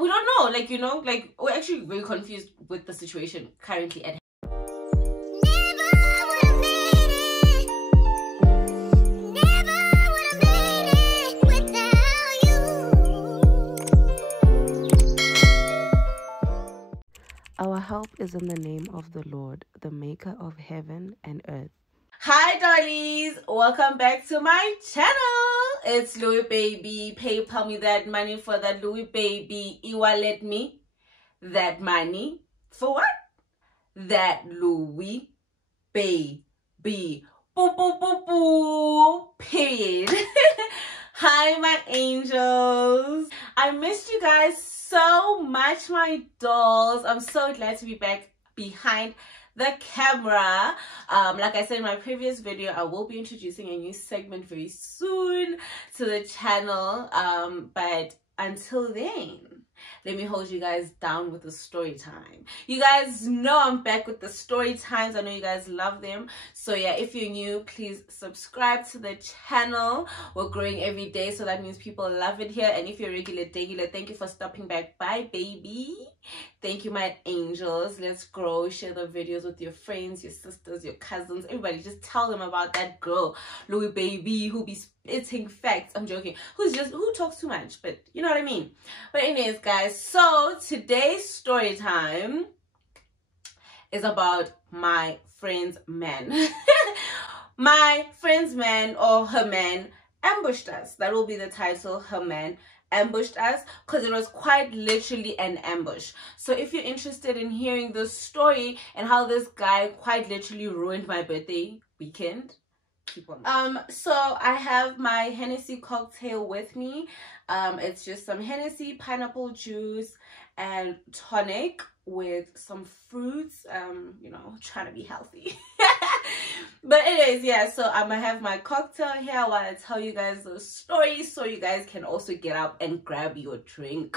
we don't know, like, you know, like, we're actually very confused with the situation currently at hand. Our help is in the name of the Lord, the maker of heaven and earth. Hi dollies, welcome back to my channel. It's Louis Baby. PayPal me that money for that Louis Baby. E-wallet me that money for what? That Louis Baby. Boo boo boo boo. Period. Hi my angels. I missed you guys so much, my dolls. I'm so glad to be back behind the camera. Like I said in my previous video, I will be introducing a new segment very soon to the channel, but until then, let me hold you guys down with the story time. You guys know I'm back with the story times. I know you guys love them. So yeah, if you're new, please subscribe to the channel. We're growing every day, so that means people love it here. And if you're regular, thank you for stopping back by, baby. Thank you, my angels. Let's grow. Share the videos with your friends, your sisters, your cousins, everybody. Just tell them about that girl, Louis Baby, who be spitting facts. I'm joking. Who talks too much, but you know what I mean. But anyways, guys, so today's story time is about my friend's man. My friend's man, or her man, ambushed us. That will be the title. Her man ambushed us, because it was quite literally an ambush. So if you're interested in hearing the story and how this guy quite literally ruined my birthday weekend, keep on. So I have my Hennessy cocktail with me. It's just some Hennessy, pineapple juice, and tonic with some fruits. You know, trying to be healthy. But anyways, yeah, so I'm gonna have my cocktail here while I tell you guys the story, so you guys can also get up and grab your drink.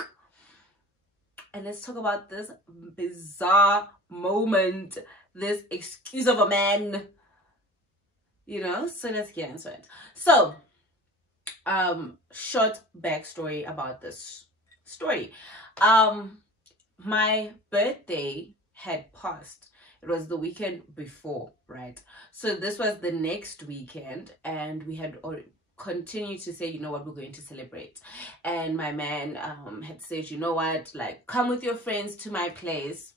And let's talk about this bizarre moment, this excuse of a man, you know. So let's get into it. So short backstory about this story. My birthday had passed. It was the weekend before, right? So this was the next weekend, and we had continued to say, you know what, we're going to celebrate. And my man had said, you know what, like, come with your friends to my place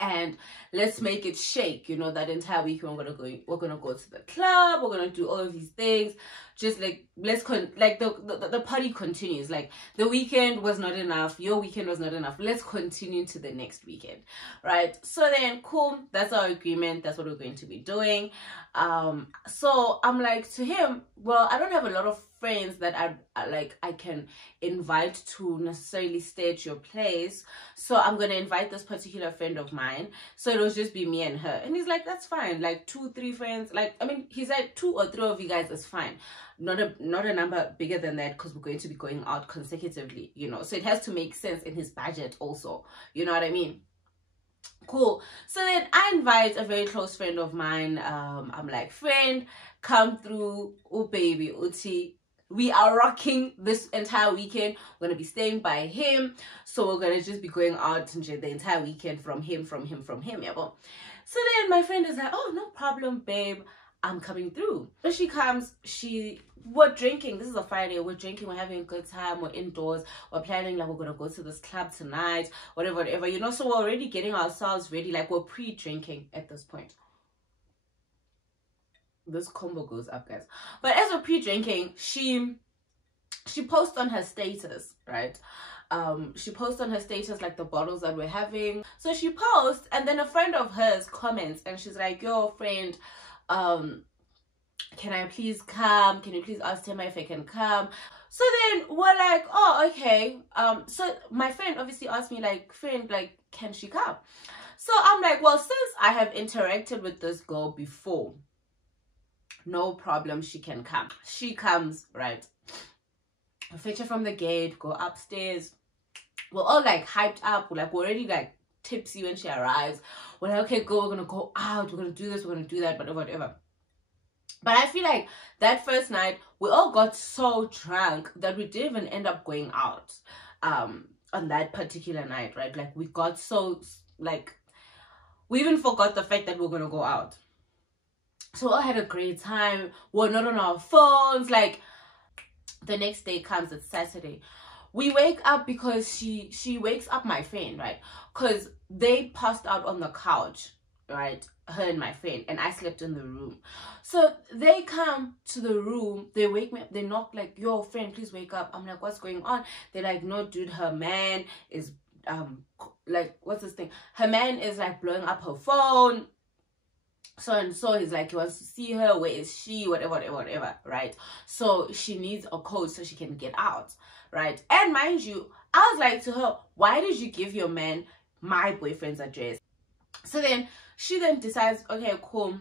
and let's make it shake. You know, that entire week we're gonna go to the club, we're gonna do all of these things. Just like, the party continues. Like, the weekend was not enough, your weekend was not enough, let's continue to the next weekend, right? So then, cool, that's our agreement, that's what we're going to be doing. So I'm like to him, well, I don't have a lot of friends that I can invite to necessarily stay at your place, so I'm gonna invite this particular friend of mine, so it'll just be me and her. And he's like, that's fine, like 2-3 friends, like, I mean, he said 2 or 3 of you guys is fine, not a number bigger than that, because we're going to be going out consecutively, you know, so it has to make sense in his budget also, you know what I mean. Cool. So then I invite a very close friend of mine. I'm like, friend, come through. Oh baby, Uti, we are rocking this entire weekend. We're gonna be staying by him, so we're gonna just be going out the entire weekend from him, yeah. But so then my friend is like, oh, no problem, babe, I'm coming through. So she comes, we're drinking. This is a Friday, we're drinking, we're having a good time, we're indoors, we're planning, like, we're gonna go to this club tonight, whatever, you know. So we're already getting ourselves ready, like, we're pre-drinking at this point. This combo goes up, guys. But as we're pre-drinking, she posts on her status, right? She posts on her status, like, the bottles that we're having. So she posts, and then a friend of hers comments, and she's like, yo, friend, can I please come? Can you please ask Tema if I can come? So then we're like, oh, okay. So my friend obviously asked me, like, friend, like, can she come? So I'm like, well, since I have interacted with this girl before, no problem, she can come. She comes, right? I fetch her from the gate, go upstairs. We're all like hyped up. We're already like tipsy when she arrives. We're like, okay, go, we're gonna go out, we're gonna do this, we're gonna do that, but whatever. But I feel like that first night we all got so drunk that we didn't even end up going out. on that particular night, right? Like, we got so, like, we even forgot the fact that we were gonna go out. So I had a great time. We're not on our phones. Like, the next day comes, it's Saturday. We wake up because she wakes up my friend, right? Because they passed out on the couch, right? Her and my friend, and I slept in the room. So they come to the room, they wake me up, they knock like, yo, friend, please wake up. I'm like, what's going on? They're like, no, dude, her man is like, what's this thing? Her man is like blowing up her phone. So and so, he's like, he wants to see her, where is she, whatever, right? So she needs a code so she can get out, right? And mind you, I was like to her, why did you give your man my boyfriend's address? So then she then decides, okay, cool,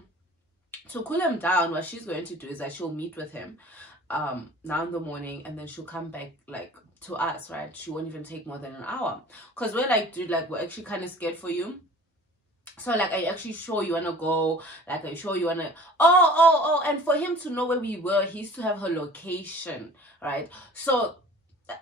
to cool him down, what she's going to do is that she'll meet with him now in the morning, and then she'll come back like to us, right? She won't even take more than an hour, because we're like, dude, like, we're actually kind of scared for you. So like, are you actually sure you want to go? Like, are you sure you want to... Oh, and for him to know where we were, he used to have her location, right? So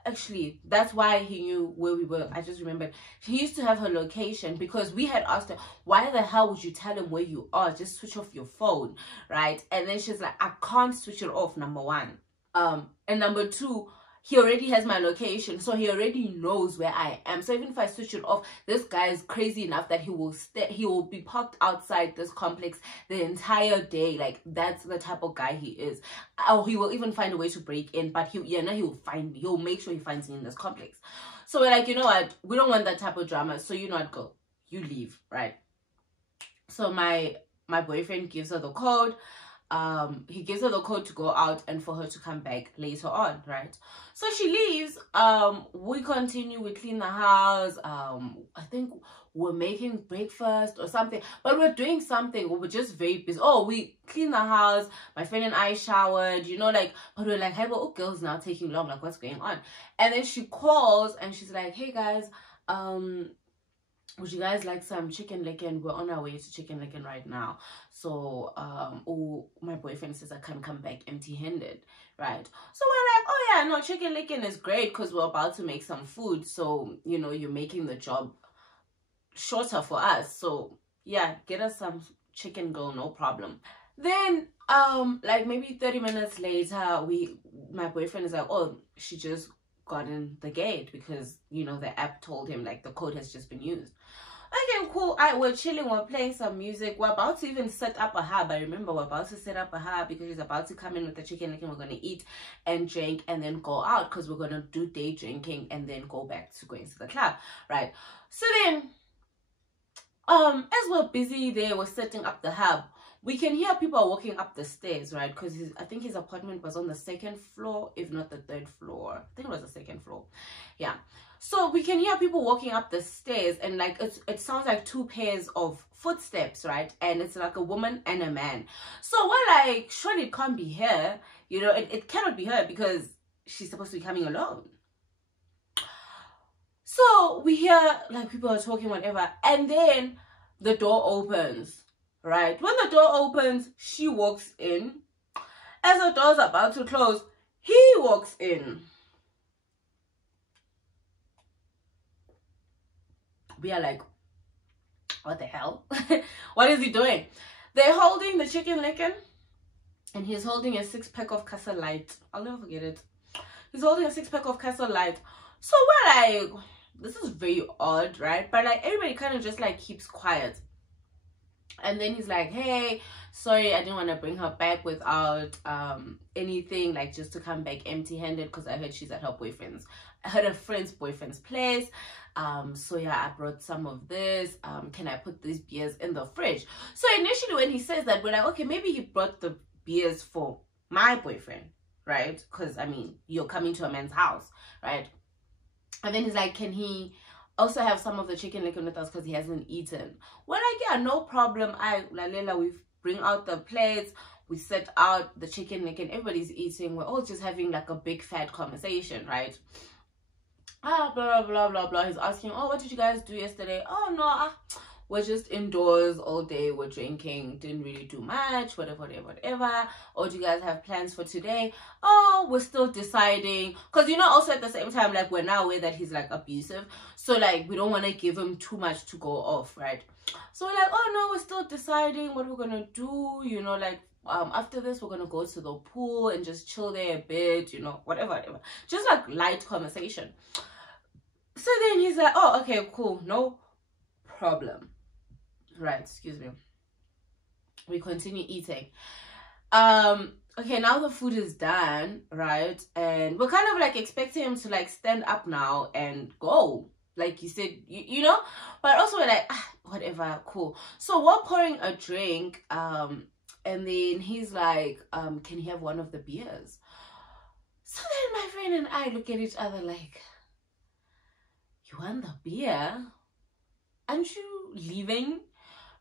actually, that's why he knew where we were. I just remembered. He used to have her location because we had asked her, why the hell would you tell him where you are? Just switch off your phone, right? And then she's like, I can't switch it off, number one. And number two, he already has my location, so he already knows where I am. So even if I switch it off, this guy is crazy enough that he will be parked outside this complex the entire day. Like, that's the type of guy he is. Or he will even find a way to break in, but he will find me. He'll make sure he finds me in this complex. So we're like, you know what, we don't want that type of drama, so you not go, you leave, right? So my boyfriend gives her the code. He gives her the code to go out and for her to come back later on, right? So she leaves. We continue, we clean the house. I think we're making breakfast or something, but we're doing something. We were just very busy. Oh, we clean the house, my friend and I showered, you know, like, but we're like, hey, well, girl's now taking long, like, what's going on? And then she calls and she's like, hey guys, would you guys like some chicken licken? We're on our way to chicken licken right now. So my boyfriend says I can't come back empty-handed, right? So we're like, oh yeah, no, chicken licken is great because we're about to make some food, so you know, you're making the job shorter for us. So yeah, get us some chicken, girl, no problem. Then like maybe 30 minutes later, my boyfriend is like, oh, she just gotten the gate because, you know, the app told him like the code has just been used. Okay, cool. We're chilling, we're playing some music, we're about to even set up a hub. I remember we're about to set up a hub because he's about to come in with the chicken licken. We're going to eat and drink and then go out because we're going to do day drinking and then go back to going to the club, right? So then as we're busy there, we're setting up the hub, we can hear people walking up the stairs, right? Because I think his apartment was on the 2nd floor, if not the 3rd floor. I think it was the 2nd floor. Yeah. So we can hear people walking up the stairs, and like it sounds like 2 pairs of footsteps, right? And it's like a woman and a man. So we're like, surely it can't be her. You know, it cannot be her because she's supposed to be coming alone. So we hear like people are talking, whatever, and then the door opens. Right, when the door opens, she walks in. As the door's about to close, he walks in. We are like, what the hell? What is he doing? They're holding the chicken licken, and he's holding a 6-pack of Casa Light. I'll never forget it. He's holding a 6-pack of Casa Light. So we're like, this is very odd, right? But like, everybody kind of just like keeps quiet. And then he's like, hey, sorry, I didn't want to bring her back without anything, like just to come back empty-handed because I heard she's at her friend's boyfriend's place. So yeah, I brought some of this. Can I put these beers in the fridge? So initially when he says that, we're like, okay, maybe he brought the beers for my boyfriend, right? Because I mean, you're coming to a man's house, right? And then he's like, can he also have some of the chicken licken with us because he hasn't eaten? We're like, yeah, no problem. We bring out the plates, we set out the chicken licken, everybody's eating, we're all just having like a big fat conversation, right? Blah blah blah blah blah. He's asking, oh, what did you guys do yesterday? Oh no, we're just indoors all day, we're drinking, didn't really do much, whatever. Or do you guys have plans for today? Oh, we're still deciding, because you know, also at the same time, like, we're now aware that he's like abusive, so like we don't want to give him too much to go off, right? So we're like, oh no, we're still deciding what we're gonna do, you know, like after this we're gonna go to the pool and just chill there a bit, you know, whatever, just like light conversation. So then he's like, oh, okay, cool, no problem, right? Excuse me. We continue eating. Okay, now the food is done, right? And we're kind of like expecting him to like stand up now and go, like you said, you know, but also we're like, whatever, cool. So we're pouring a drink, and then he's like, can he have one of the beers? So then my friend and I look at each other like, you want the beer? Aren't you leaving?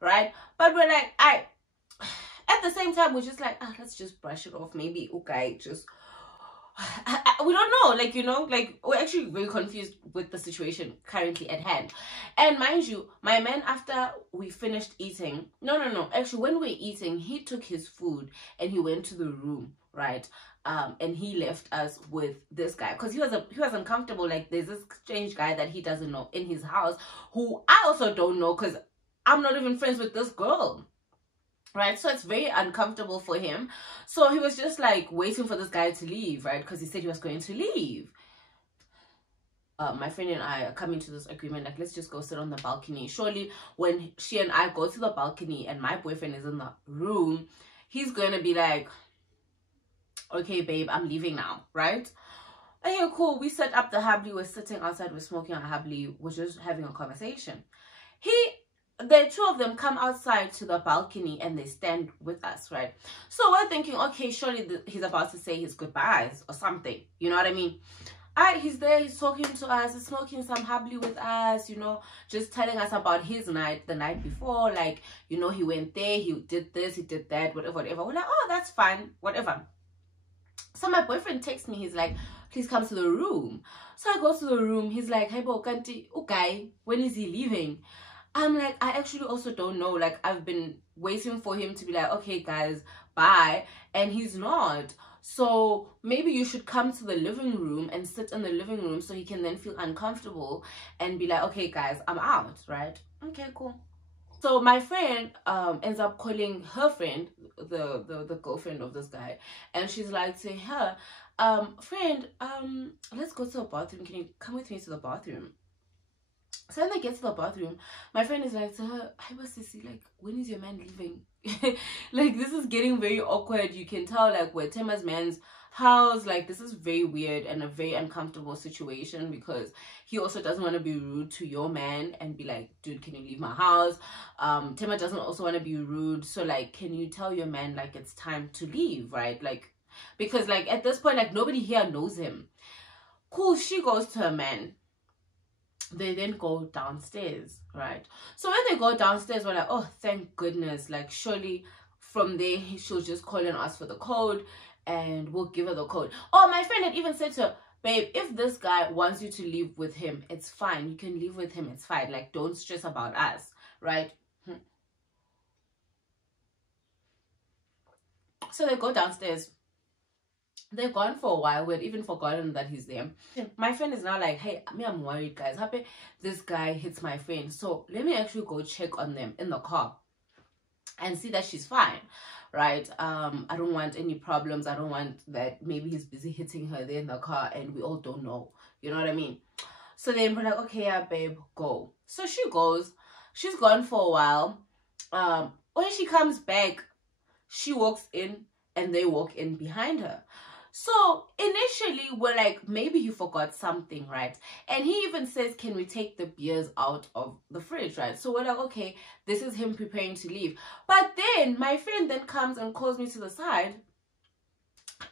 Right? But we're like, at the same time, we're just like, let's just brush it off. Maybe, okay, just, we don't know, like, you know, like, we're actually very confused with the situation currently at hand. And mind you, my man, after we finished eating, no, actually, when we were eating, he took his food and he went to the room, right? And he left us with this guy, because he was uncomfortable. Like, there's this strange guy that he doesn't know in his house, who I also don't know, because I'm not even friends with this girl, right? So it's very uncomfortable for him. So he was just like waiting for this guy to leave, right? Because he said he was going to leave. My friend and I are coming to this agreement, like, let's just go sit on the balcony. Surely when she and I go to the balcony and my boyfriend is in the room, he's going to be like, okay, babe, I'm leaving now, right? Okay, cool. We set up the habli. We're sitting outside. We're smoking our habli. We're just having a conversation. The two of them come outside to the balcony and they stand with us, right? So we're thinking, okay, surely he's about to say his goodbyes or something. You know what I mean? He's there, he's talking to us, he's smoking some habli with us, you know, just telling us about his night, the night before, like, you know, he went there, he did this, he did that, whatever. We're like, oh, that's fine, whatever. So my boyfriend texts me, he's like, please come to the room. So I go to the room, he's like, hey, bo, kanti, okay, when is he leaving? I'm like, I actually also don't know. Like, I've been waiting for him to be like, okay, guys, bye. And he's not. So maybe you should come to the living room and sit in the living room so he can then feel uncomfortable and be like, okay, guys, I'm out, right? Okay, cool. So my friend ends up calling her friend, the girlfriend of this guy, and she's like to her, friend, let's go to the bathroom. Can you come with me to the bathroom? So when they get to the bathroom, my friend is like to her, hi Sissy, like, when is your man leaving? Like, this is getting very awkward. You can tell, like, we're Tema's man's house. Like, this is very weird and a very uncomfortable situation, because he also doesn't want to be rude to your man and be like, dude, can you leave my house? Tema doesn't also want to be rude. So, like, can you tell your man, like, it's time to leave, right? Like, because, like, at this point, like, nobody here knows him. Cool, she goes to her man. They then go downstairs, right? So when they go downstairs, we're like, oh, thank goodness. Like, surely from there, she'll just call and ask for the code and we'll give her the code. Oh, my friend had even said to her, babe, if this guy wants you to leave with him, it's fine. You can leave with him. It's fine. Like, don't stress about us, right? So they go downstairs. They're gone for a while. We'd even forgotten that he's there. My friend is now like, hey, I'm worried, guys. Happy this guy hits my friend. So let me actually go check on them in the car and see that she's fine, right? I don't want any problems. I don't want that maybe he's busy hitting her there in the car and we all don't know. You know what I mean? So then we're like, okay, yeah, babe, go. So she goes. She's gone for a while. When she comes back, she walks in and they walk in behind her. So initially we're like, maybe he forgot something, right? And he even says, can we take the beers out of the fridge, right? So we're like, okay, this is him preparing to leave. But then my friend then comes and calls me to the side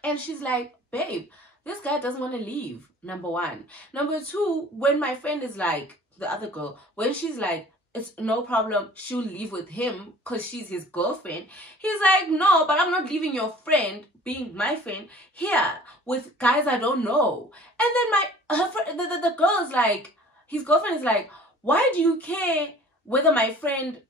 and she's like, babe, this guy doesn't want to leave, number one. Number two, when my friend is like, the other girl, when she's like, it's no problem, she'll leave with him because she's his girlfriend. He's like, no, but I'm not leaving your friend, being my friend, here with guys I don't know. And then her friend, the girl is like, his girlfriend is like, why do you care whether my friend,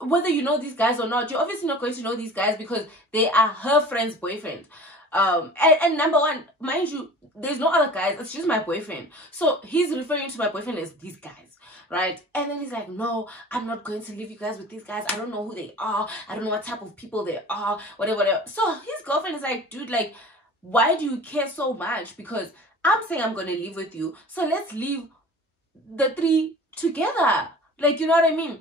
whether you know these guys or not, you're obviously not going to know these guys because they are her friend's boyfriend. And number one, mind you, there's no other guys, it's just my boyfriend. So he's referring to my boyfriend as these guys, right? And then he's like, no, I'm not going to leave you guys with these guys. I don't know who they are. I don't know what type of people they are, whatever, whatever. So his girlfriend is like, dude, like, why do you care so much? Because I'm saying I'm going to leave with you. So let's leave the three together. Like, you know what I mean?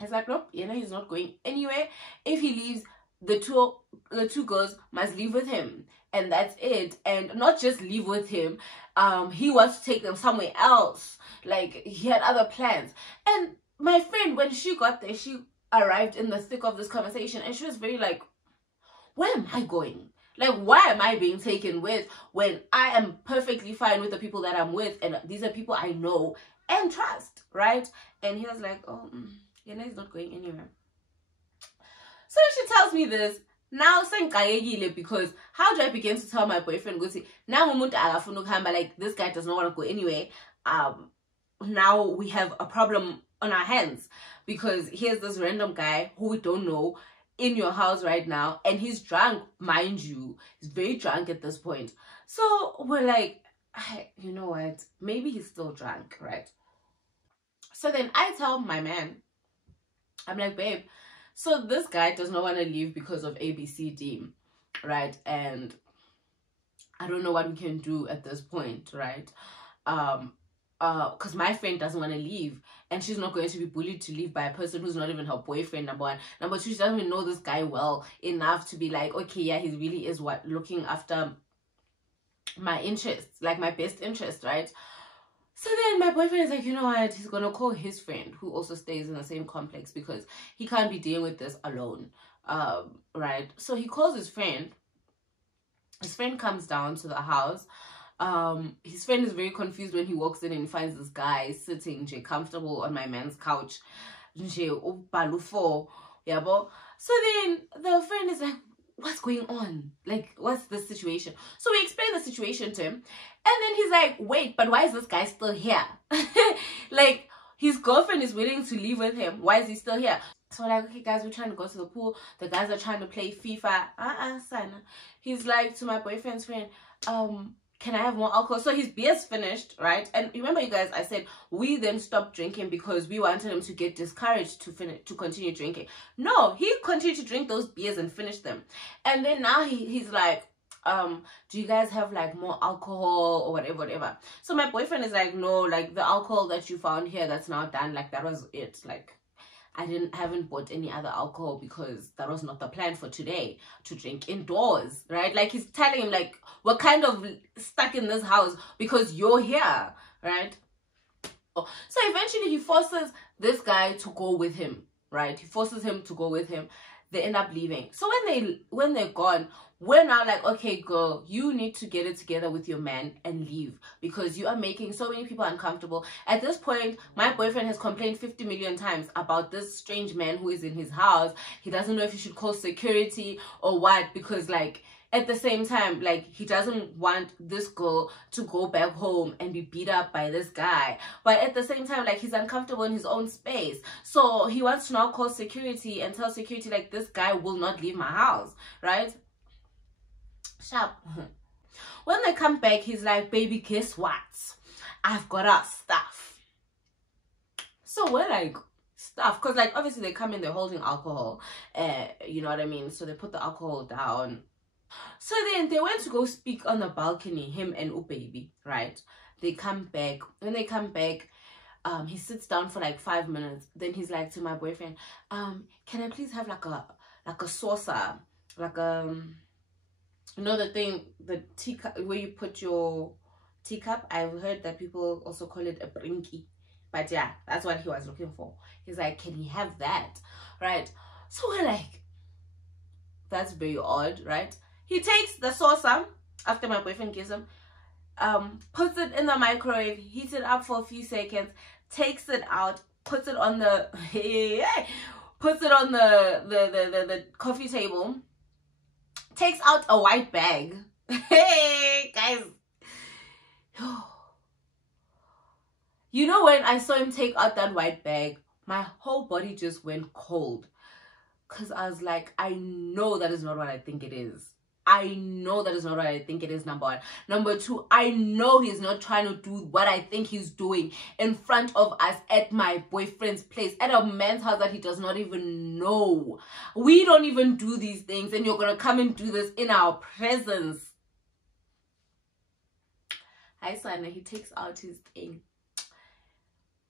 It's like, nope, you know, he's not going anywhere. If he leaves, the two girls must leave with him, and that's it. And not just leave with him, he wants to take them somewhere else. Like, he had other plans. And my friend, when she got there, she arrived in the thick of this conversation, and she was very like, where am I going? Like, why am I being taken with when I am perfectly fine with the people that I'm with, and these are people I know and trust, right? And he was like, oh, you know, he's not going anywhere. So she tells me this. Now, because how do I begin to tell my boyfriend, now like, this guy does not want to go anywhere. Now we have a problem on our hands because here's this random guy who we don't know in your house right now, and he's drunk, mind you. He's very drunk at this point. So we're like, you know what? Maybe he's still drunk, right? So then I tell my man, I'm like, babe, so this guy does not want to leave because of ABCD, right? And I don't know what we can do at this point, right? Because my friend doesn't want to leave, and she's not going to be bullied to leave by a person who's not even her boyfriend, number one. Number two, she doesn't even know this guy well enough to be like, okay, yeah, he really is looking after my interests, like my best interest, right? So then my boyfriend is like, you know what, he's gonna call his friend who also stays in the same complex because he can't be dealing with this alone, right? So he calls his friend. His friend comes down to the house. His friend is very confused when he walks in and he finds this guy sitting comfortable on my man's couch. So then the friend is like, what's going on? Like, what's the situation? So we explain the situation to him, and then he's like, wait, but why is this guy still here? Like, his girlfriend is willing to leave with him. Why is he still here? So we're like, okay, guys, we're trying to go to the pool. The guys are trying to play FIFA. Son. He's like to my boyfriend's friend, can I have more alcohol? So his beer's finished, right? And remember, you guys, I said we then stopped drinking because we wanted him to get discouraged to continue drinking. No, he continued to drink those beers and finish them. And then now he's like, do you guys have like more alcohol or whatever? So my boyfriend is like, no, like the alcohol that you found here, that's now done. Like, that was it. Like, I haven't bought any other alcohol because that was not the plan for today, to drink indoors, right? Like, he's telling him, like, we're kind of stuck in this house because you're here, right? So eventually he forces this guy to go with him, right? He forces him to go with him. They end up leaving. So when they're gone, we're now like, okay, girl, you need to get it together with your man and leave because you are making so many people uncomfortable. At this point, my boyfriend has complained 50 million times about this strange man who is in his house. He doesn't know if he should call security or what, because, like, at the same time, like, he doesn't want this girl to go back home and be beat up by this guy. But at the same time, like, he's uncomfortable in his own space. So he wants to now call security and tell security, like, this guy will not leave my house, right? Sharp. When they come back, he's like, baby, guess what? I've got our stuff. So we're like, stuff? Because, like, obviously they come in, they're holding alcohol. You know what I mean? So they put the alcohol down. So then they went to go speak on the balcony, him and baby, right? They come back. When they come back, he sits down for like 5 minutes. Then he's like to my boyfriend, can I please have like a saucer, like you know, the thing, the teacup where you put your teacup. I've heard that people also call it a brinky, but yeah, that's what he was looking for. He's like, can he have that, right? So we're like, that's very odd, right? He takes the saucer after my boyfriend gives him, puts it in the microwave, heats it up for a few seconds, takes it out, puts it on the the coffee table, takes out a white bag. Hey guys, you know, when I saw him take out that white bag, my whole body just went cold. Because I was like, I know that is not what I think it is. I know that is not what I think it is, number one. Number two, I know he's not trying to do what I think he's doing in front of us at my boyfriend's place, at a man's house that he does not even know. We don't even do these things, and you're going to come and do this in our presence. Hi, Sana. He takes out his thing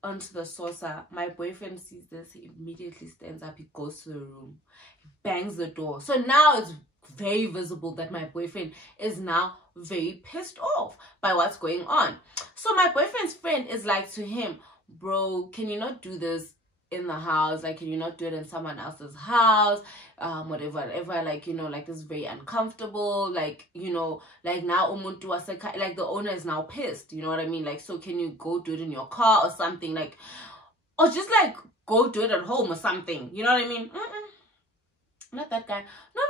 onto the saucer. My boyfriend sees this. He immediately stands up. He goes to the room. He bangs the door. So now it's very visible that my boyfriend is now very pissed off by what's going on. So my boyfriend's friend is like to him, bro, can you not do this in the house? Like, can you not do it in someone else's house? Whatever, like, you know, like, this is very uncomfortable. Like, you know, like, now umuntu waseka, like, the owner is now pissed, you know what I mean? Like, so can you go do it in your car or something? Like, or just like go do it at home or something, you know what I mean? Not that guy. No,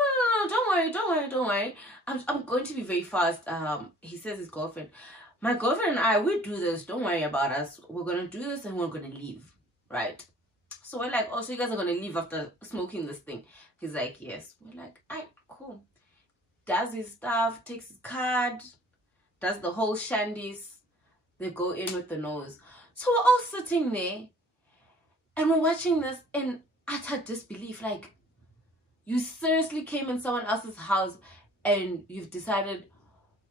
don't worry. I'm going to be very fast. He says his girlfriend, my girlfriend and I, we do this, don't worry about us, we're gonna do this and we're gonna leave, right? So we're like, oh, so you guys are gonna leave after smoking this thing? He's like, yes. We're like, alright, cool. Does his stuff, takes his card, does the whole shandies. They go in with the nose. So we're all sitting there and we're watching this in utter disbelief. Like, you seriously came in someone else's house and you've decided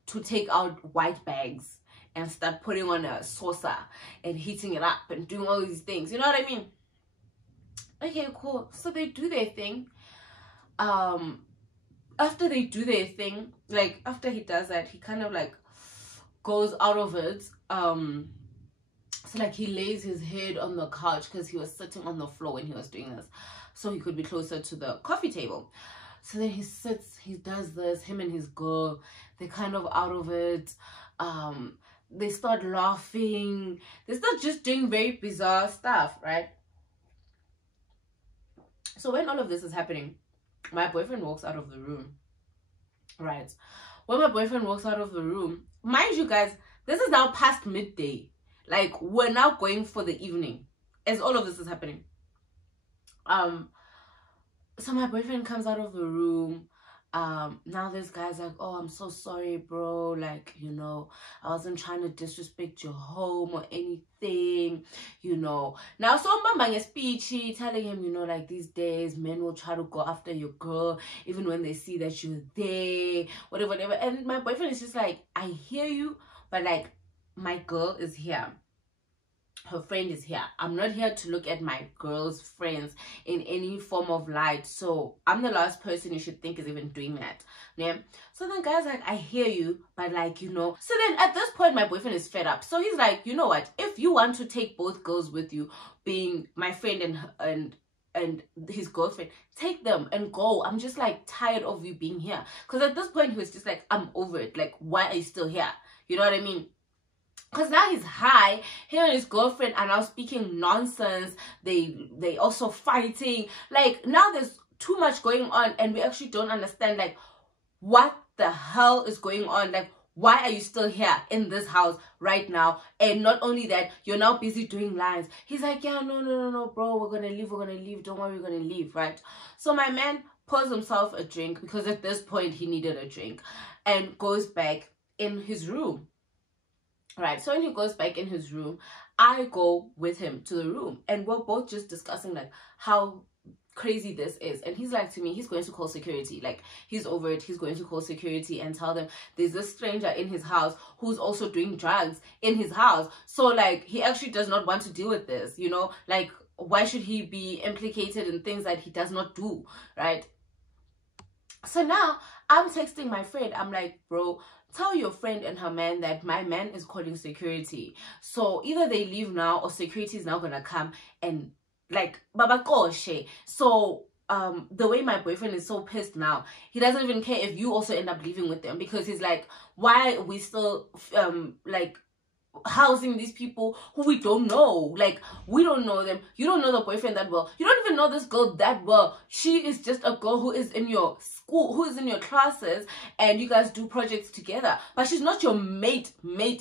to take out white bags and start putting on a saucer and heating it up and doing all these things. You know what I mean? Okay, cool. So they do their thing. After they do their thing, like, after he does that, he kind of like goes out of it. So like, he lays his head on the couch because he was sitting on the floor when he was doing this, so he could be closer to the coffee table. So then he sits, he does this, him and his girl, they're kind of out of it. They start laughing, they start just doing very bizarre stuff, right? So when all of this is happening, my boyfriend walks out of the room, right? When my boyfriend walks out of the room, mind you guys, this is now past midday. Like, we're now going for the evening as all of this is happening. So my boyfriend comes out of the room. Now this guy's like, oh, I'm so sorry, bro. Like, you know, I wasn't trying to disrespect your home or anything, you know. Now, so I'm banging a speech, telling him, you know, like, these days, men will try to go after your girl, even when they see that you're there, whatever. And my boyfriend is just like, I hear you, but, like, my girl is here. Her friend is here. I'm not here to look at my girl's friends in any form of light. So I'm the last person you should think is even doing that. Yeah. So then guy's like, I hear you, but, like, you know. So then at this point, my boyfriend is fed up. So he's like, you know what? If you want to take both girls with you, being my friend and his girlfriend, take them and go. I'm just, like, tired of you being here. Because at this point, he was just like, I'm over it. Like, why are you still here? You know what I mean? Because now he's high. Him and his girlfriend are now speaking nonsense. They also fighting. Like, now there's too much going on, and we actually don't understand, like, what the hell is going on. Like, why are you still here in this house right now? And not only that, you're now busy doing lines. He's like, yeah, no, bro, we're gonna leave. Don't worry, we're gonna leave, right? So my man pours himself a drink, because at this point he needed a drink, and goes back in his room. Right, so when he goes back in his room, I go with him to the room, and we're both just discussing, like, how crazy this is. And he's like to me, he's going to call security. Like, he's over it. He's going to call security and tell them there's this stranger in his house who's also doing drugs in his house. So, like, he actually does not want to deal with this, you know? Like, why should he be implicated in things that he does not do, right? So now I'm texting my friend. I'm like, bro, tell your friend and her man that my man is calling security. So either they leave now, or security is now gonna come and, like, baba koshe. So the way my boyfriend is so pissed now, he doesn't even care if you also end up leaving with them, because he's like, why are we still like, housing these people who we don't know. Like, we don't know them. You don't know the boyfriend that well. You don't even know this girl that well. She is just a girl who is in your school, who is in your classes, and you guys do projects together, but she's not your mate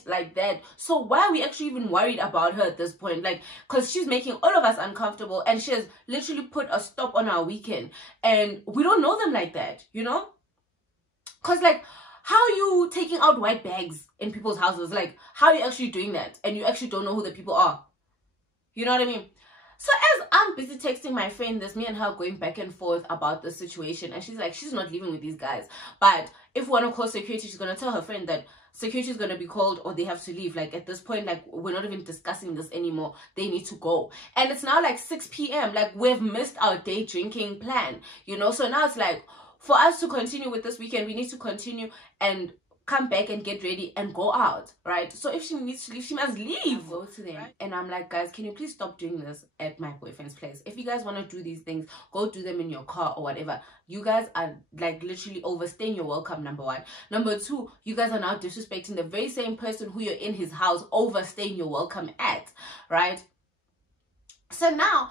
like that. So why are we actually even worried about her at this point? Like, because she's making all of us uncomfortable, and she has literally put a stop on our weekend, and we don't know them like that, you know? Because, like, how are you taking out white bags in people's houses? Like, how are you actually doing that? And you actually don't know who the people are. You know what I mean? So as I'm busy texting my friend, there's me and her going back and forth about the situation. And she's like, she's not living with these guys. But if we want to call security, she's going to tell her friend that security is going to be called or they have to leave. Like, at this point, like, we're not even discussing this anymore. They need to go. And it's now like 6 p.m. Like, we've missed our day drinking plan, you know? So now it's like, for us to continue with this weekend, we need to continue and come back and get ready and go out, right? So if she needs to leave, she must leave. Go to them. Right? And I'm like, guys, can you please stop doing this at my boyfriend's place? If you guys want to do these things, go do them in your car or whatever. You guys are like literally overstaying your welcome, number one. Number two, you guys are now disrespecting the very same person who you're in his house overstaying your welcome at, right? So now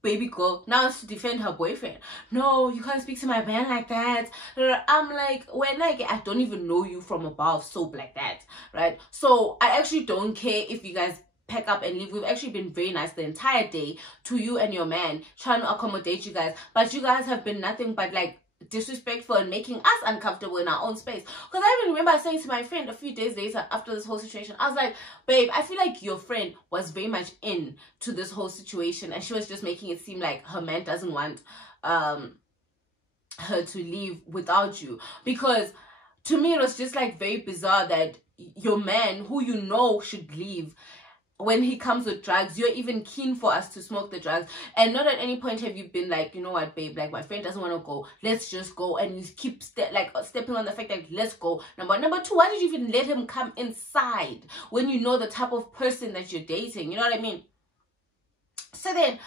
baby girl now has to defend her boyfriend. No, you can't speak to my man like that. I'm like, when I don't even know you from above soap like that, right? So I actually don't care if you guys pack up and leave. We've actually been very nice the entire day to you and your man, trying to accommodate you guys, but you guys have been nothing but like disrespectful and making us uncomfortable in our own space. Because I even remember saying to my friend a few days later after this whole situation, I was like, babe, I feel like your friend was very much in to this whole situation, and she was just making it seem like her man doesn't want her to leave without you. Because to me it was just like very bizarre that your man, who you know should leave, when he comes with drugs, you're even keen for us to smoke the drugs. And not at any point have you been like, you know what, babe, like, my friend doesn't want to go, let's just go. And you keep stepping on the fact that let's go. Number two, why did you even let him come inside when you know the type of person that you're dating? You know what I mean? So then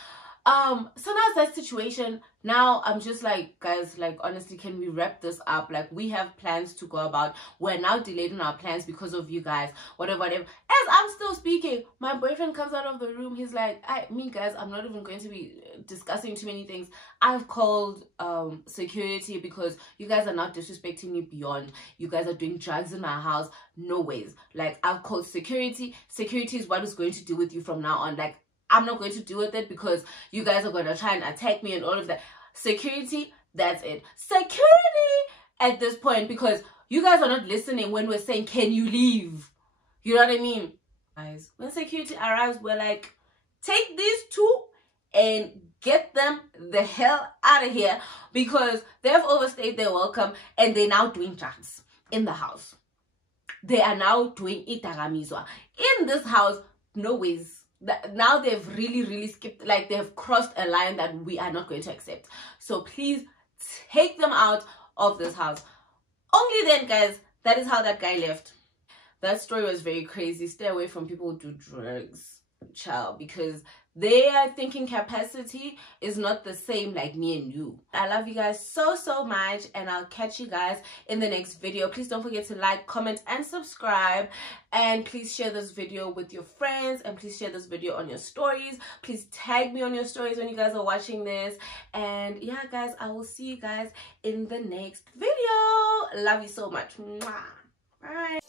so now it's that situation. Now I'm just like, guys, like, honestly, can we wrap this up? Like, we have plans to go about. We're now delayed in our plans because of you guys, whatever. As I'm still speaking, my boyfriend comes out of the room. He's like, guys, I'm not even going to be discussing too many things. I've called security because you guys are not disrespecting me beyond. You guys are doing drugs in my house. No ways. Like, I've called security. Security is what is going to deal with you from now on. Like, I'm not going to deal with it because you guys are going to try and attack me and all of that. Security, that's it. Security at this point, because you guys are not listening when we're saying, can you leave? You know what I mean? Guys, when security arrives, we're like, take these two and get them the hell out of here, because they've overstayed their welcome and they're now doing drugs in the house. They are now doing itagamizwa in this house. No ways. Now they've really skipped, like, they've crossed a line that we are not going to accept. So please take them out of this house. Only then, guys, that is how that guy left. That story was very crazy. Stay away from people who do drugs, child, because their thinking capacity is not the same like me and you. I love you guys so much, and I'll catch you guys in the next video. Please don't forget to like, comment, and subscribe, and please share this video with your friends, and please share this video on your stories. Please tag me on your stories when you guys are watching this. And yeah, guys, I will see you guys in the next video. Love you so much. Mwah. Bye.